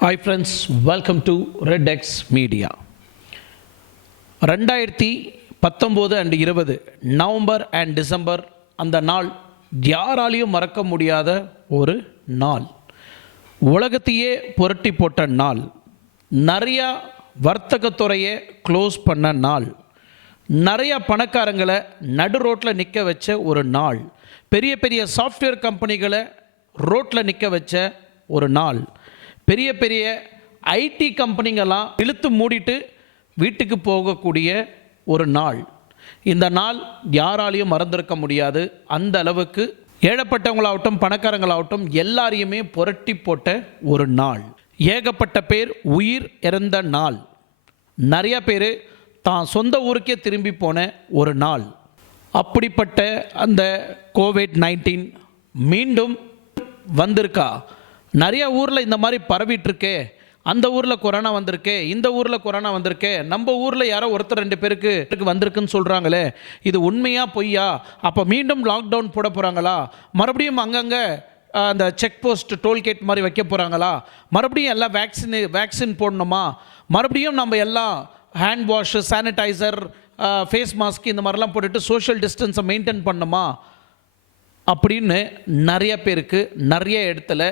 Hi friends, welcome to RedX media. 2019 and 20 November and December அந்த நாள் யாராலையும் மறக்க முடியாத ஒரு நாள். உலகத்தையே புரட்டி போட்ட நாள். நிறையா வர்த்தகத்துறையை க்ளோஸ் பண்ண நாள். நிறையா பணக்காரங்களை நடு ரோட்டில் நிற்க வச்ச ஒரு நாள். பெரிய பெரிய சாஃப்ட்வேர் கம்பெனிகளை ரோட்டில் நிற்க வச்ச ஒரு நாள். பெரிய பெரிய ஐடி கம்பெனிங்கெல்லாம் இழுத்து மூடிட்டு வீட்டுக்கு போகக்கூடிய ஒரு நாள். இந்த நாள் யாராலையும் மறந்திருக்க முடியாது. அந்த அளவுக்கு ஏழப்பட்டவங்களாகட்டும் பணக்காரங்களாகட்டும் எல்லாரையுமே புரட்டி போட்ட ஒரு நாள். ஏகப்பட்ட பேர் உயிர் இறந்த நாள். நிறைய பேர் தான் சொந்த ஊருக்கே திரும்பி போன ஒரு நாள். அப்படிப்பட்ட அந்த கோவிட்-19 மீண்டும் வந்திருக்கா? நிறைய ஊரில் இந்த மாதிரி பரவிட்டுருக்கே. அந்த ஊரில் கொரோனா வந்திருக்கு, இந்த ஊரில் கொரோனா வந்திருக்கு, நம்ம ஊரில் யாரோ ஒருத்தர் 2 பேருக்கு வந்திருக்குன்னு சொல்கிறாங்களே, இது உண்மையா பொய்யா? அப்போ மீண்டும் லாக்டவுன் போட போகிறாங்களா? மறுபடியும் அங்கங்கே அந்த செக் போஸ்ட் டோல்கேட் மாதிரி வைக்க போகிறாங்களா? மறுபடியும் எல்லாம் வேக்சின் போடணுமா? மறுபடியும் நம்ம எல்லாம் hand wash, sanitiser, face mask இந்த மாதிரிலாம் போட்டுட்டு சோஷியல் டிஸ்டன்ஸை மெயின்டைன் பண்ணணுமா அப்படின்னு நிறைய பேருக்கு நிறைய இடத்துல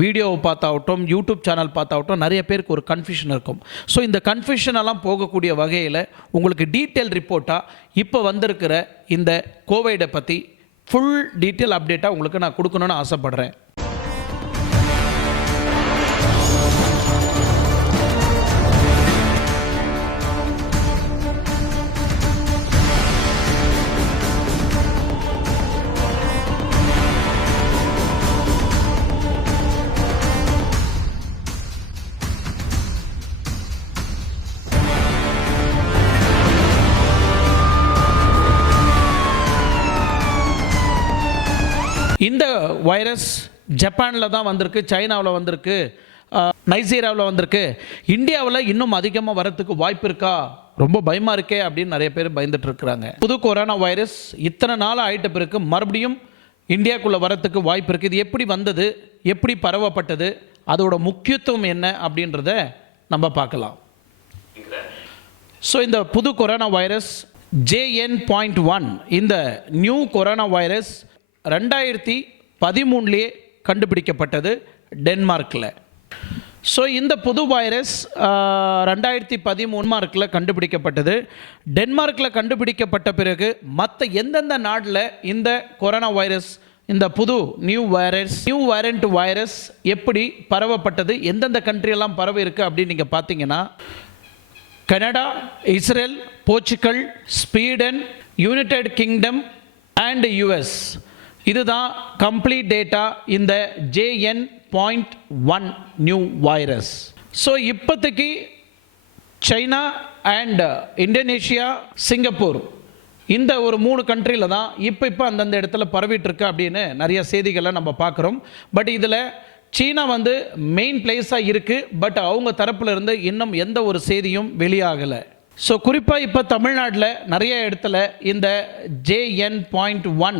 வீடியோவை பார்த்தாகட்டும் யூடியூப் சேனல் பார்த்தாகட்டும் நிறைய பேருக்கு ஒரு கன்ஃபியூஷன் இருக்கும். ஸோ இந்த கன்ஃபியூஷனெல்லாம் போகக்கூடிய வகையில் உங்களுக்கு டீட்டெயில் ரிப்போர்ட்டாக இப்போ வந்திருக்கிற இந்த கோவிடை பற்றி ஃபுல் டீட்டெயில் அப்டேட்டாக உங்களுக்கு நான் கொடுக்கணுன்னு ஆசைப்பட்றேன். இந்த வைரஸ் ஜப்பானில் தான் வந்திருக்கு, சைனாவில் வந்திருக்கு, நைஜீரியாவில் வந்திருக்கு. இந்தியாவில் இன்னும் அதிகமாக வரத்துக்கு வாய்ப்பு இருக்கா? ரொம்ப பயமாக இருக்கே அப்படின்னு நிறைய பேர் பயந்துட்டு இருக்கிறாங்க. புது கொரோனா வைரஸ் இத்தனை நாள் ஆகிட்ட பிறகு மறுபடியும் இந்தியாவுக்குள்ளே வரத்துக்கு வாய்ப்பு இருக்குது. இது எப்படி வந்தது, எப்படி பரவப்பட்டது, அதோட முக்கியத்துவம் என்ன அப்படின்றத நம்ம பார்க்கலாம். ஸோ இந்த புது கொரோனா வைரஸ் JN.1 இந்த நியூ கொரோனா வைரஸ் 2013 கண்டுபிடிக்கப்பட்டது டென்மார்க்கில். ஸோ இந்த புது வைரஸ் 2013 கண்டுபிடிக்கப்பட்டது. டென்மார்க்கில் கண்டுபிடிக்கப்பட்ட பிறகு மற்ற எந்தெந்த நாட்டில் இந்த கொரோனா வைரஸ், இந்த புது நியூ வேரியண்ட் வைரஸ் எப்படி பரவப்பட்டது, எந்தெந்த கண்ட்ரியெல்லாம் பரவி இருக்குது அப்படின்னு நீங்கள் பார்த்தீங்கன்னா Canada, Israel, Portugal, Sweden, United kingdom and US. இதுதான் கம்ப்ளீட் டேட்டா இந்த JN.1 நியூ வைரஸ். ஸோ இப்போதைக்கு சைனா அண்ட் இந்தோனேஷியா, சிங்கப்பூர் இந்த ஒரு 3 கண்ட்ரியில் தான் இப்போ அந்தந்த இடத்துல பரவிட்டுருக்கு அப்படின்னு நிறைய செய்திகளை நம்ம பார்க்குறோம். பட் இதில் சீனா மெயின் பிளேஸாக இருக்குது. பட் அவங்க தரப்பில் இருந்து இன்னும் எந்த ஒரு செய்தியும் வெளியாகலை. ஸோ குறிப்பாக இப்போ தமிழ்நாட்டில் நிறைய இடத்துல இந்த JN.1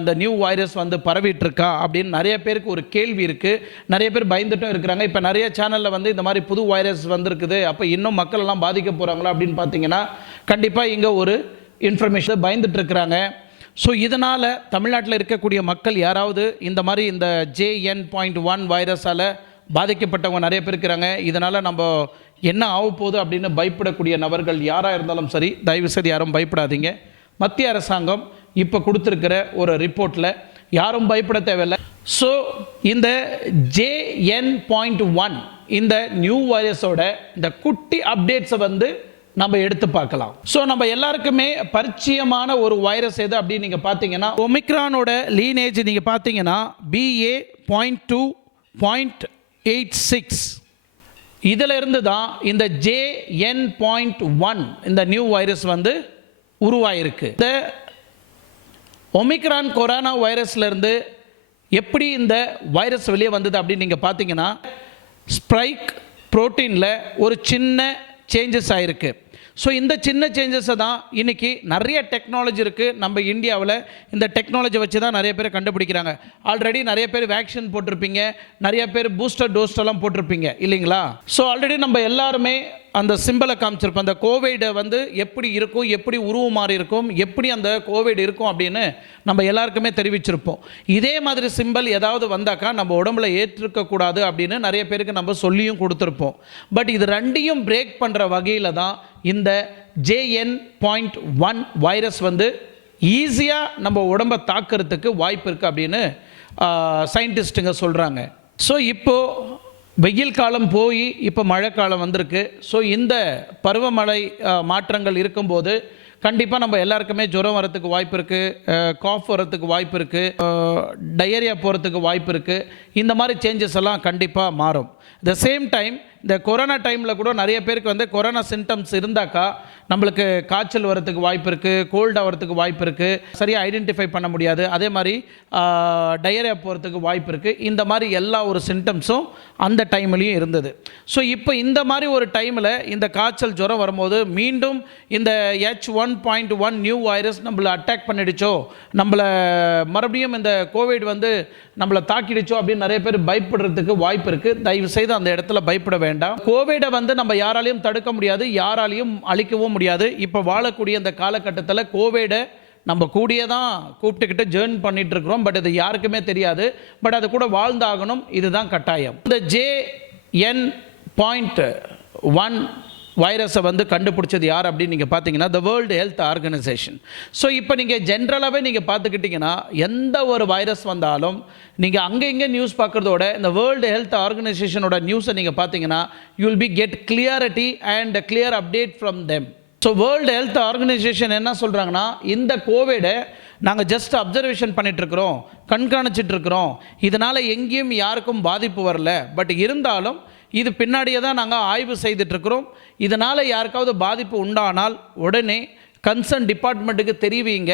இந்த நியூ வைரஸ் பரவிட்டுருக்கா அப்படின்னு நிறைய பேருக்கு ஒரு கேள்வி இருக்குது. நிறைய பேர் பயந்துட்டும் இருக்கிறாங்க. இப்போ நிறைய சேனலில் இந்த மாதிரி புது வைரஸ் வந்திருக்குது, அப்போ இன்னும் மக்கள் எல்லாம் பாதிக்க போகிறாங்களா அப்படின்னு பார்த்தீங்கன்னா கண்டிப்பாக இங்கே ஒரு இன்ஃபர்மேஷன் பயந்துட்டுருக்குறாங்க. ஸோ இதனால் தமிழ்நாட்டில் இருக்கக்கூடிய மக்கள் யாராவது இந்த மாதிரி இந்த JN.1 வைரஸால் பாதிக்கப்பட்டவங்க நிறைய பேர் இருக்கிறாங்க. இதனால் நம்ம என்ன ஆகப்போகுது அப்படின்னு பயப்படக்கூடிய நபர்கள் யாராக இருந்தாலும் சரி, தயவுசெய்து யாரும் பயப்படாதீங்க. மத்திய அரசாங்கம் இப்போ கொடுத்துருக்கிற ஒரு ரிப்போர்ட்டில் யாரும் பயப்பட தேவையில்லை. ஸோ இந்த JN.1 இந்த நியூ வைரஸோட இந்த குட்டி அப்டேட்ஸை நம்ம எடுத்து பார்க்கலாம். ஸோ நம்ம எல்லாருக்குமே பரிச்சயமான ஒரு வைரஸ் எது அப்படின்னு நீங்கள் பார்த்தீங்கன்னா ஒமிக்ரானோட லீனேஜ் நீங்கள் பார்த்தீங்கன்னா BA.2.86 இதில் இருந்து தான் இந்த JN.1 இந்த நியூ வைரஸ் உருவாயிருக்கு. இந்த ஒமிக்ரான் கொரோனா வைரஸ்லேருந்து எப்படி இந்த வைரஸ் வெளியே வந்தது அப்படின்னு நீங்கள் பார்த்தீங்கன்னா ஸ்பைக் புரோட்டீனில் ஒரு சின்ன சேஞ்சஸ் ஆகிருக்கு. ஸோ இந்த சின்ன சேஞ்சஸை தான் இன்றைக்கி நிறைய டெக்னாலஜி இருக்குது நம்ம இந்தியாவில். இந்த டெக்னாலஜி வச்சு தான் நிறைய பேர் கண்டுபிடிக்கிறாங்க. ஆல்ரெடி நிறைய பேர் வேக்சின் போட்டிருப்பீங்க, நிறைய பேர் பூஸ்டர் டோஸ்டெல்லாம் போட்டிருப்பீங்க இல்லைங்களா? ஸோ ஆல்ரெடி நம்ம எல்லாருமே அந்த சிம்பிளை காமிச்சிருப்போம். அந்த கோவிடை வந்து எப்படி இருக்கும், எப்படி உருவம் மாறி இருக்கும், எப்படி அந்த கோவிட் இருக்கும் அப்படின்னு நம்ம எல்லாருக்குமே தெரிவிச்சிருப்போம். இதே மாதிரி சிம்பிள் ஏதாவது வந்தாக்கா நம்ம உடம்புல ஏற்றிருக்கக்கூடாது அப்படின்னு நிறைய பேருக்கு நம்ம சொல்லியும் கொடுத்துருப்போம். பட் இது ரெண்டையும் பிரேக் பண்ணுற வகையில் தான் இந்த JN.1 வைரஸ் வந்து ஈஸியாக நம்ம உடம்பை தாக்கிறதுக்கு வாய்ப்பு இருக்குது அப்படின்னு சயின்டிஸ்ட்டுங்க சொல்கிறாங்க. ஸோ இப்போது வெயில் காலம் போய் இப்போ மழை காலம் வந்திருக்கு. ஸோ இந்த பருவமழை மாற்றங்கள் இருக்கும்போது கண்டிப்பாக நம்ம எல்லாருக்குமே ஜுரம் வரத்துக்கு வாய்ப்பு இருக்குது, காஃப் வரத்துக்கு வாய்ப்பு இருக்குது, டயரியா போகிறதுக்கு வாய்ப்பு இருக்குது. இந்த மாதிரி சேஞ்சஸ் எல்லாம் கண்டிப்பாக மாறும். த சேம் டைம் இந்த கொரோனா டைமில் கூட நிறைய பேருக்கு வந்து கொரோனா சிம்டம்ஸ் இருந்தாக்கா நம்மளுக்கு காய்ச்சல் வரத்துக்கு வாய்ப்பு இருக்குது, கோல்டு ஆகிறதுக்கு வாய்ப்பு இருக்குது, சரியாக ஐடென்டிஃபை பண்ண முடியாது. அதே மாதிரி டயரியா போகிறதுக்கு வாய்ப்பு இருக்குது. இந்த மாதிரி எல்லா ஒரு சிம்டம்ஸும் அந்த டைம்லேயும் இருந்தது. ஸோ இப்போ இந்த மாதிரி ஒரு டைமில் இந்த காய்ச்சல் ஜுரம் வரும்போது மீண்டும் இந்த H1.1 நியூ வைரஸ் நம்மளை அட்டாக் பண்ணிடுச்சோ, நம்மளை மறுபடியும் இந்த கோவிட் வந்து நம்மளை தாக்கிடுச்சோ அப்படின்னு நிறைய பேர் பயப்படுறதுக்கு வாய்ப்பு இருக்குது. தயவு செய்து அந்த இடத்துல பயப்பட வேண்டாம். கோவிடை வந்து நம்ம யாராலையும் தடுக்க முடியாது, யாராலையும் அழிக்கவும் முடியாது. இப்போ வாழக்கூடிய இந்த காலகட்டத்தில் கோவிடை நம்ம கூடியே தான் கூப்பிட்டுக்கிட்டு ஜேர்ன் பண்ணிட்டு இருக்கிறோம். பட் இது யாருக்குமே தெரியாது. பட் அது கூட வாழ்ந்தாகணும், இதுதான் கட்டாயம். இந்த JN.1 வைரஸை வந்து கண்டுபிடிச்சது யார் அப்படின்னு நீங்கள் பார்த்தீங்கன்னா the world health organisation. So இப்போ நீங்கள் ஜென்ரலாகவே நீங்கள் பார்த்துக்கிட்டிங்கன்னா எந்த ஒரு வைரஸ் வந்தாலும் நீங்கள் அங்கே இங்கே நியூஸ் பார்க்குறதோட இந்த வேர்ல்டு ஹெல்த் ஆர்கனைசேஷனோட நியூஸை நீங்கள் பார்த்தீங்கன்னா you will be get clarity and clear update from them. So world health organisation என்ன சொல்கிறாங்கன்னா, இந்த கோவிடை நாங்கள் ஜஸ்ட் அப்சர்வேஷன் பண்ணிகிட்ருக்குறோம், கண்காணிச்சிட்ருக்குறோம், இதனால் எங்கேயும் யாருக்கும் பாதிப்பு வரல. பட் இருந்தாலும் இது பின்னாடியே தான் நாங்கள் ஆய்வு செய்துட்ருக்குறோம். இதனால் யாருக்காவது பாதிப்பு உண்டானால் உடனே கன்சர்ன் டிபார்ட்மெண்ட்டுக்கு தெரிவிங்க.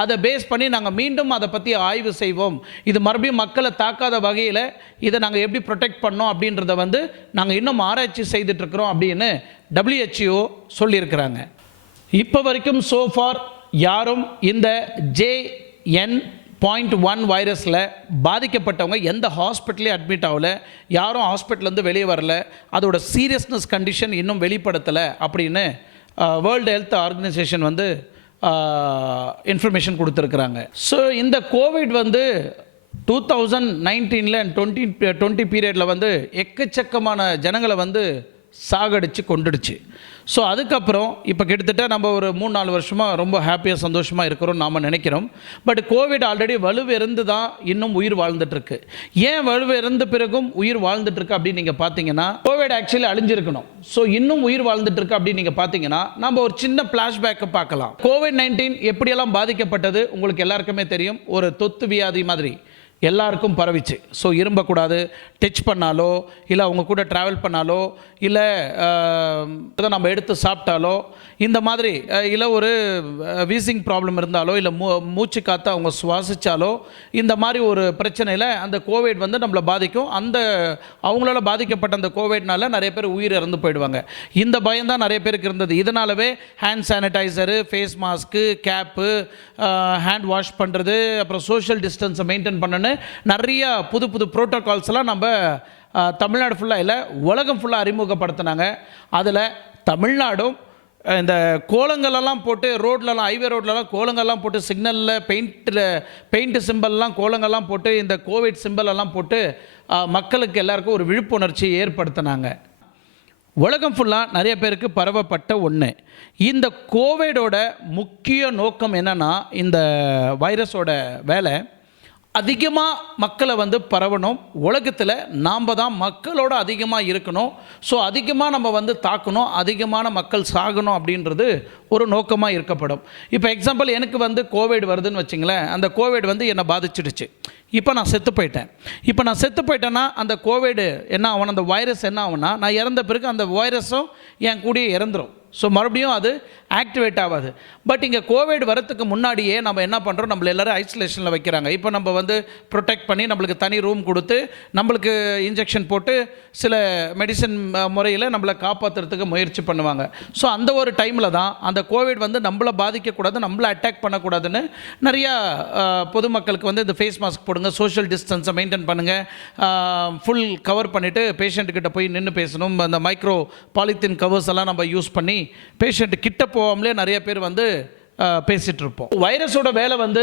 அதை பேஸ் பண்ணி நாங்கள் மீண்டும் அதை பற்றி ஆய்வு செய்வோம். இது மறுபடியும் மக்களை தாக்காத வகையில் இதை நாங்கள் எப்படி ப்ரொடெக்ட் பண்ணோம் அப்படின்றத வந்து நாங்கள் இன்னும் ஆராய்ச்சி செய்துட்ருக்குறோம் அப்படின்னு WHO சொல்லியிருக்கிறாங்க. இப்போ வரைக்கும் சோஃபார் யாரும் இந்த JN.1 வைரஸில் பாதிக்கப்பட்டவங்க எந்த ஹாஸ்பிட்டலையும் அட்மிட் ஆகலை, யாரும் ஹாஸ்பிட்டலேருந்து வெளியே வரல, அதோட சீரியஸ்னஸ் கண்டிஷன் இன்னும் வெளிப்படுத்தலை அப்படின்னு வேர்ல்டு ஹெல்த் ஆர்கனைசேஷன் வந்து இன்ஃபர்மேஷன் கொடுத்துருக்குறாங்க. ஸோ இந்த கோவிட் வந்து 2019 அண்ட் 2020 பீரியடில் வந்து எக்கச்சக்கமான ஜனங்களை வந்து சாகடிச்சு கொண்டுடுச்சு. ஸோ அதுக்கப்புறம் இப்போ கிட்டத்தட்ட நம்ம ஒரு 3-4 வருஷமாக ரொம்ப ஹாப்பியாக சந்தோஷமாக இருக்கிறோம் நாம் நினைக்கிறோம். பட் கோவிட் ஆல்ரெடி வலுவிருந்து தான் இன்னும் உயிர் வாழ்ந்துட்டுருக்கு. ஏன் வலுவிருந்த பிறகும் உயிர் வாழ்ந்துட்டுருக்கு அப்படின்னு நீங்கள் பார்த்தீங்கன்னா, கோவிட் ஆக்சுவலி அழிஞ்சிருக்கணும். ஸோ இன்னும் உயிர் வாழ்ந்துட்டுருக்கு அப்படின்னு நீங்கள் பார்த்தீங்கன்னா நம்ம ஒரு சின்ன ஃப்ளாஷ்பேக்கை பார்க்கலாம். COVID-19 எப்படியெல்லாம் பாதிக்கப்பட்டது உங்களுக்கு எல்லாருக்குமே தெரியும். ஒரு தொத்து வியாதி மாதிரி எல்லாருக்கும் பரவிச்சு. ஸோ இரும்பக்கூடாது, டச் பண்ணாலோ இல்லை அவங்க கூட ட்ராவல் பண்ணாலோ இல்லை இதை நம்ம எடுத்து சாப்பிட்டாலோ இந்த மாதிரி இல்லை ஒரு வீசிங் ப்ராப்ளம் இருந்தாலோ இல்லை மூச்சு காற்று அவங்க சுவாசித்தாலோ இந்த மாதிரி ஒரு பிரச்சனையில் அந்த கோவிட் வந்து நம்மளை பாதிக்கும். அந்த அவங்களால பாதிக்கப்பட்ட அந்த கோவிட்னால நிறைய பேர் உயிர் இறந்து போயிடுவாங்க. இந்த பயம்தான் நிறைய பேருக்கு இருந்தது. இதனாலவே hand sanitiser, face mask, cap, hand wash பண்ணுறது, அப்புறம் சோஷியல் டிஸ்டன்ஸை மெயின்டைன் பண்ணணுன்னு நிறைய புது புது ப்ரோட்டோகால்ஸ்லாம் நம்ம தமிழ்நாடு ஃபுல்லாக இல்லை உலகம் ஃபுல்லாக அறிமுகப்படுத்தினாங்க. அதில் தமிழ்நாடும் இந்த கோலங்களெல்லாம் போட்டு ரோட்லலாம், ஹைவே ரோட்லலாம் கோலங்கள்லாம் போட்டு, சிக்னலில் பெயிண்ட் சிம்பிள்லாம் கோலங்கள்லாம் போட்டு, இந்த கோவிட் சிம்பிளெல்லாம் போட்டு மக்களுக்கு எல்லாருக்கும் ஒரு விழிப்புணர்ச்சி ஏற்படுத்தினாங்க. உலகம் ஃபுல்லாக நிறைய பேருக்கு பரவப்பட்ட ஒன்று. இந்த கோவிடோட முக்கிய நோக்கம் என்னென்னா, இந்த வைரஸோட வேலை அதிகமாக மக்களை வந்து பரவணும். உலகத்தில் நாம் தான் மக்களோட அதிகமாக இருக்கணும். ஸோ அதிகமாக நம்ம வந்து தாக்கணும், அதிகமான மக்கள் சாகணும் அப்படின்றது ஒரு நோக்கமாக இருக்கப்படும். இப்போ எக்ஸாம்பிள் எனக்கு வந்து கோவிட் வருதுன்னு வச்சுங்களேன். அந்த கோவிட் வந்து என்னை பாதிச்சிடுச்சு. இப்போ நான் செத்து போயிட்டேன். இப்போ நான் செத்து போயிட்டேன்னா அந்த கோவிடு என்ன ஆகணும், அந்த வைரஸ் என்ன ஆகும்னா, நான் இறந்த பிறகு அந்த வைரஸும் என் கூடயே இறந்துடும். ஸோ மறுபடியும் அது ஆக்டிவேட் ஆகாது. பட் இங்கே கோவிட் வரத்துக்கு முன்னாடியே நம்ம என்ன பண்ணுறோம், நம்மள எல்லோரும் ஐசோலேஷனில் வைக்கிறாங்க. இப்போ நம்ம வந்து ப்ரொடெக்ட் பண்ணி நம்மளுக்கு தனி ரூம் கொடுத்து நம்மளுக்கு இன்ஜெக்ஷன் போட்டு சில மெடிசன் முறையில் நம்மளை காப்பாற்றுறதுக்கு முயற்சி பண்ணுவாங்க. ஸோ அந்த ஒரு டைமில் தான் அந்த கோவிட் வந்து நம்மளை பாதிக்கக்கூடாது, நம்மளை அட்டாக் பண்ணக்கூடாதுன்னு நிறையா பொதுமக்களுக்கு வந்து இந்த ஃபேஸ் மாஸ்க் போடுங்க, சோஷியல் டிஸ்டன்ஸை மெயின்டைன் பண்ணுங்கள், ஃபுல் கவர் பண்ணிவிட்டு பேஷண்ட்டுக்கிட்ட போய் நின்று பேசணும், அந்த மைக்ரோ பாலித்தீன் கவர்ஸ் எல்லாம் நம்ம யூஸ் பண்ணி பேஷண்ட்டு கிட்ட போகாமலே நிறைய பேர் வந்து பேசிகிட்டு இருப்போம். வைரஸோட வேலை வந்து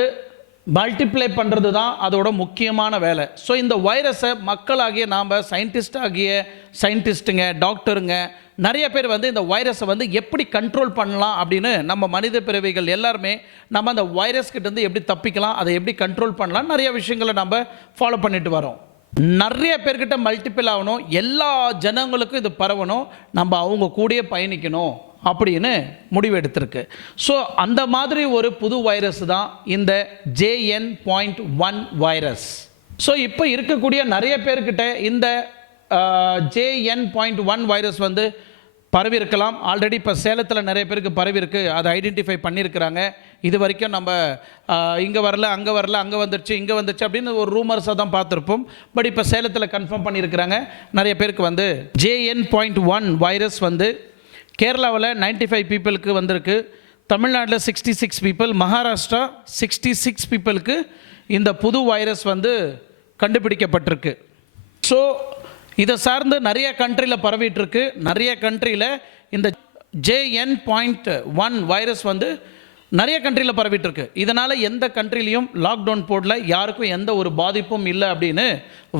மல்டிப்ளை பண்ணுறது தான் அதோட முக்கியமான வேலை. ஸோ இந்த வைரஸை மக்களாகிய நாம் சயின்டிஸ்ட்டுங்க, டாக்டருங்க நிறைய பேர் வந்து இந்த வைரஸை வந்து எப்படி கண்ட்ரோல் பண்ணலாம் அப்படின்னு நம்ம மனித பிறவிகள் எல்லாருமே நம்ம அந்த வைரஸ்கிட்டேருந்து எப்படி தப்பிக்கலாம், அதை எப்படி கண்ட்ரோல் பண்ணலாம், நிறைய விஷயங்களை நம்ம ஃபாலோ பண்ணிட்டு வரோம். நிறைய பேர்கிட்ட மல்டிபிள் ஆகணும், எல்லா ஜனங்களுக்கும் இது பரவணும், நம்ம அவங்க கூடயே பயணிக்கணும் அப்படின்னு முடிவு எடுத்திருக்கு. ஸோ அந்த மாதிரி ஒரு புது வைரஸ் தான் இந்த JN.1 வைரஸ். ஸோ இப்போ இருக்கக்கூடிய நிறைய பேர்கிட்ட இந்த JN.1 வைரஸ் வந்து பரவி இருக்கலாம். ஆல்ரெடி இப்போ சேலத்தில் நிறைய பேருக்கு பரவி இருக்கு, அதை ஐடென்டிஃபை பண்ணியிருக்கிறாங்க. இது வரைக்கும் நம்ம இங்கே வரல, அங்கே வரல, அங்கே வந்துருச்சு, இங்கே வந்துருச்சு அப்படின்னு ஒரு ரூமர்ஸாக தான் பார்த்துருப்போம். பட் இப்போ சேலத்தில் கன்ஃபார்ம் பண்ணியிருக்கிறாங்க. நிறைய பேருக்கு வந்து JN.1 வைரஸ் வந்து கேரளாவில் 95 பீப்புளுக்கு வந்திருக்கு, தமிழ்நாட்டில் 66 பீப்புள், மகாராஷ்டிரா 66 பீப்புளுக்கு இந்த புது வைரஸ் வந்து கண்டுபிடிக்கப்பட்டிருக்கு. ஸோ இதை சார்ந்து நிறைய கண்ட்ரியில் பரவிட்டுருக்கு. நிறைய கண்ட்ரியில் இந்த JN.1 வைரஸ் வந்து நிறைய கண்ட்ரியில் பரவிட்டுருக்கு. இதனால் எந்த கண்ட்ரிலையும் லாக்டவுன் போடல, யாருக்கும் எந்த ஒரு பாதிப்பும் இல்லை அப்படின்னு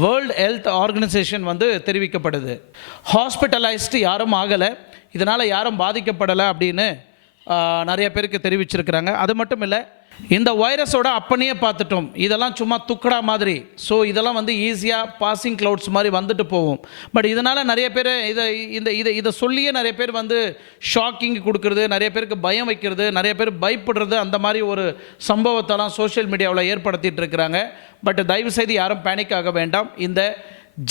வேர்ல்டு ஹெல்த் ஆர்கனைசேஷன் வந்து தெரிவிக்கப்படுது. ஹாஸ்பிட்டலைஸ்டு யாரும் ஆகலை, இதனால் யாரும் பாதிக்கப்படலை அப்படின்னு நிறைய பேருக்கு தெரிவிச்சிருக்கிறாங்க. அது மட்டும் இல்லை, இந்த வைரஸோட அப்பனையே பார்த்துட்டோம், இதெல்லாம் சும்மா துக்கடா மாதிரி. ஸோ இதெல்லாம் வந்து ஈஸியாக பாசிங் க்ளவுட்ஸ் மாதிரி வந்துட்டு போவோம். பட் இதனால் நிறைய பேர் இதை சொல்லியே நிறைய பேர் வந்து ஷாக்கிங் கொடுக்குறது, நிறைய பேருக்கு பயம் வைக்கிறது, நிறைய பேர் பயப்படுறது, அந்த மாதிரி ஒரு சம்பவத்தெல்லாம் சோஷியல் மீடியாவில் ஏற்படுத்திகிட்டு இருக்கிறாங்க. பட் தயவுசெய்து யாரும் பேனிக் ஆக வேண்டாம். இந்த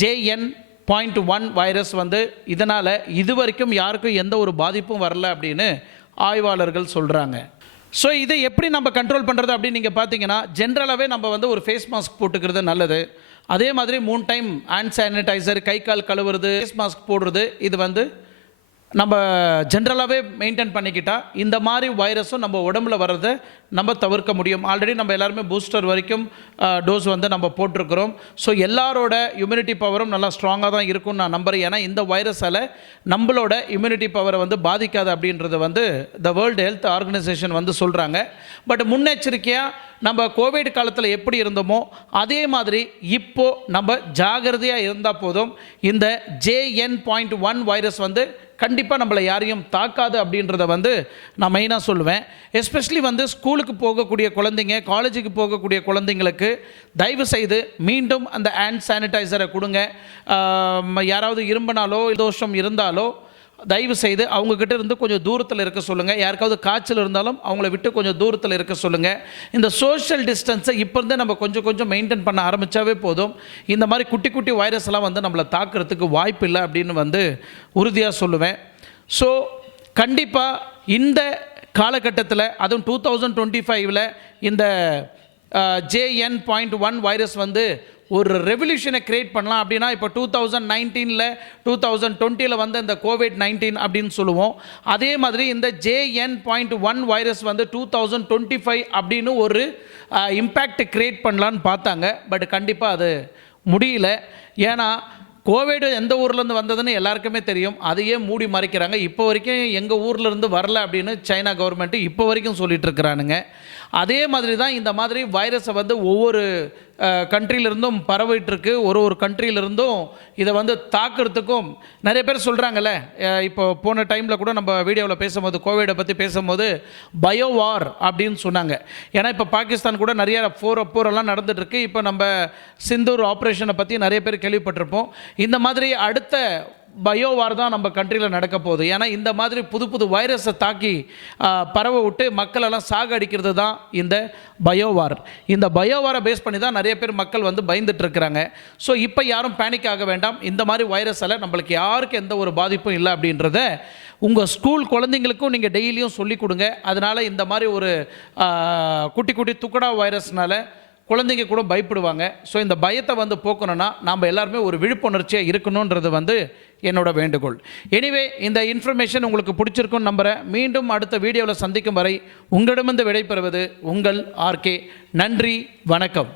JN.1 வைரஸ் வந்து இதனால் இதுவரைக்கும் யாருக்கும் எந்த ஒரு பாதிப்பும் வரல அப்படின்னு ஆய்வாளர்கள் சொல்கிறாங்க. ஸோ இதை எப்படி நம்ம கண்ட்ரோல் பண்ணுறது அப்படின்னு நீங்கள் பார்த்தீங்கன்னா, ஜென்ரலாகவே நம்ம வந்து ஒரு ஃபேஸ் மாஸ்க் போட்டுக்கிறது நல்லது. அதே மாதிரி 3 டைம் ஹேண்ட் சானிடைசர், கை கால் கழுவுறது, ஃபேஸ் மாஸ்க் போடுறது, இது வந்து நம்ம ஜென்ரலாகவே மெயின்டைன் பண்ணிக்கிட்டால் இந்த மாதிரி வைரஸும் நம்ம உடம்புல வர்றதை நம்ம தவிர்க்க முடியும். ஆல்ரெடி நம்ம எல்லாருமே பூஸ்டர் வரைக்கும் டோஸ் வந்து நம்ம போட்டிருக்கிறோம். ஸோ எல்லாரோட இம்யூனிட்டி பவரும் நல்லா ஸ்ட்ராங்காக தான் இருக்கும்னு நான் நம்புகிறேன். ஏன்னா இந்த வைரஸால் நம்மளோட இம்யூனிட்டி பவரை வந்து பாதிக்காது அப்படின்றது வந்து த வேர்ல்டு ஹெல்த் ஆர்கனைசேஷன் வந்து சொல்கிறாங்க. பட் முன்னெச்சரிக்கையாக நம்ம கோவிட் காலத்தில் எப்படி இருந்தோமோ அதே மாதிரி இப்போது நம்ம ஜாகிரதையாக இருந்தால் போதும். இந்த JN.1 வைரஸ் வந்து கண்டிப்பாக நம்மளை யாரையும் தாக்காது அப்படின்றத வந்து நான் மெயினாக சொல்லுவேன். எஸ்பெஷலி வந்து ஸ்கூலுக்கு போகக்கூடிய குழந்தைங்க, காலேஜுக்கு போகக்கூடிய குழந்தைங்களுக்கு தயவு செய்து மீண்டும் அந்த ஹேண்ட் சானிடைசரை கொடுங்க. யாராவது இரும்பினாலோ தோஷம் இருந்தாலோ தயவு செய்து அவங்கக்கிட்ட இருந்து கொஞ்சம் தூரத்தில் இருக்க சொல்லுங்கள். யாருக்காவது காய்ச்சல் இருந்தாலும் அவங்கள விட்டு கொஞ்சம் தூரத்தில் இருக்க சொல்லுங்கள். இந்த சோஷியல் டிஸ்டன்ஸை இப்போ இருந்தே நம்ம கொஞ்சம் மெயின்டைன் பண்ண ஆரம்பித்தாவே போதும். இந்த மாதிரி குட்டி குட்டி வைரஸ் எல்லாம் வந்து நம்மளை தாக்குறதுக்கு வாய்ப்பு இல்லை அப்படின்னு வந்து உறுதியாக சொல்லுவேன். ஸோ கண்டிப்பாக இந்த காலகட்டத்தில், அதுவும் 2025 இந்த JN.1 வைரஸ் வந்து ஒரு ரெவல்யூஷனை கிரியேட் பண்ணலாம் அப்படின்னா, இப்போ 2019 2020 வந்து இந்த COVID-19 அப்படின்னு சொல்லுவோம். அதே மாதிரி இந்த JN.1 வைரஸ் வந்து 2025 அப்படின்னு ஒரு இம்பேக்ட் கிரியேட் பண்ணலான்னு பார்த்தாங்க. பட் கண்டிப்பாக அது முடியல. ஏன்னா கோவிட் எந்த ஊர்லேருந்து வந்ததுன்னு எல்லாருக்குமே தெரியும், அதையே மூடி மறைக்கிறாங்க. இப்போ வரைக்கும் எங்கள் ஊர்லேருந்து வரல அப்படின்னு சைனா கவர்மெண்ட்டு இப்போ வரைக்கும் சொல்லிட்டு இருக்கிறானுங்க. அதே மாதிரி தான் இந்த மாதிரி வைரஸை வந்து ஒவ்வொரு கண்ட்ரியிலிருந்தும் பரவிட்டுருக்கு. ஒரு கண்ட்ரியிலிருந்தும் இதை வந்து தாக்குறதுக்கும் நிறைய பேர் சொல்கிறாங்கல்ல. இப்போ போன டைமில் கூட நம்ம வீடியோவில் பேசும்போது, கோவிடை பற்றி பேசும்போது பயோவார் அப்படின்னு சொன்னாங்க. ஏன்னா இப்போ பாகிஸ்தான் கூட நிறைய போரெல்லாம் நடந்துகிட்ருக்கு. இப்போ நம்ம சிந்தூர் ஆப்ரேஷனை பற்றி நிறைய பேர் கேள்விப்பட்டிருப்போம். இந்த மாதிரி அடுத்த பயோவார் தான் நம்ம கண்ட்ரியில் நடக்க போகுது. ஏன்னா இந்த மாதிரி புது புது வைரஸை தாக்கி பரவ விட்டு மக்களெல்லாம் சாகடிக்கிறது தான் இந்த பயோவார். இந்த பயோவாரை பேஸ் பண்ணி தான் நிறைய பேர் மக்கள் வந்து பயந்துட்டு இருக்கிறாங்க. ஸோ இப்போ யாரும் பேனிக் ஆக வேண்டாம். இந்த மாதிரி வைரஸால் நம்மளுக்கு யாருக்கும் எந்த ஒரு பாதிப்பும் இல்லை அப்படின்றத உங்கள் ஸ்கூல் குழந்தைங்களுக்கும் நீங்கள் டெய்லியும் சொல்லிக் கொடுங்க. அதனால் இந்த மாதிரி ஒரு குட்டி குட்டி துக்கடா வைரஸ்னால குழந்தைங்க கூட பயப்படுவாங்க. ஸோ இந்த பயத்தை வந்து போக்கணும்னா நாம் எல்லாருமே ஒரு விழிப்புணர்ச்சியாக இருக்கணுன்றது வந்து என்னோட வேண்டுகோள். எனிவே இந்த இன்ஃபர்மேஷன் உங்களுக்கு பிடிச்சிருக்குன்னு நம்புகிறேன். மீண்டும் அடுத்த வீடியோவில் சந்திக்கும் வரை உங்களிடமிருந்து விடைபெறுவது உங்கள் ஆர்கே. நன்றி, வணக்கம்.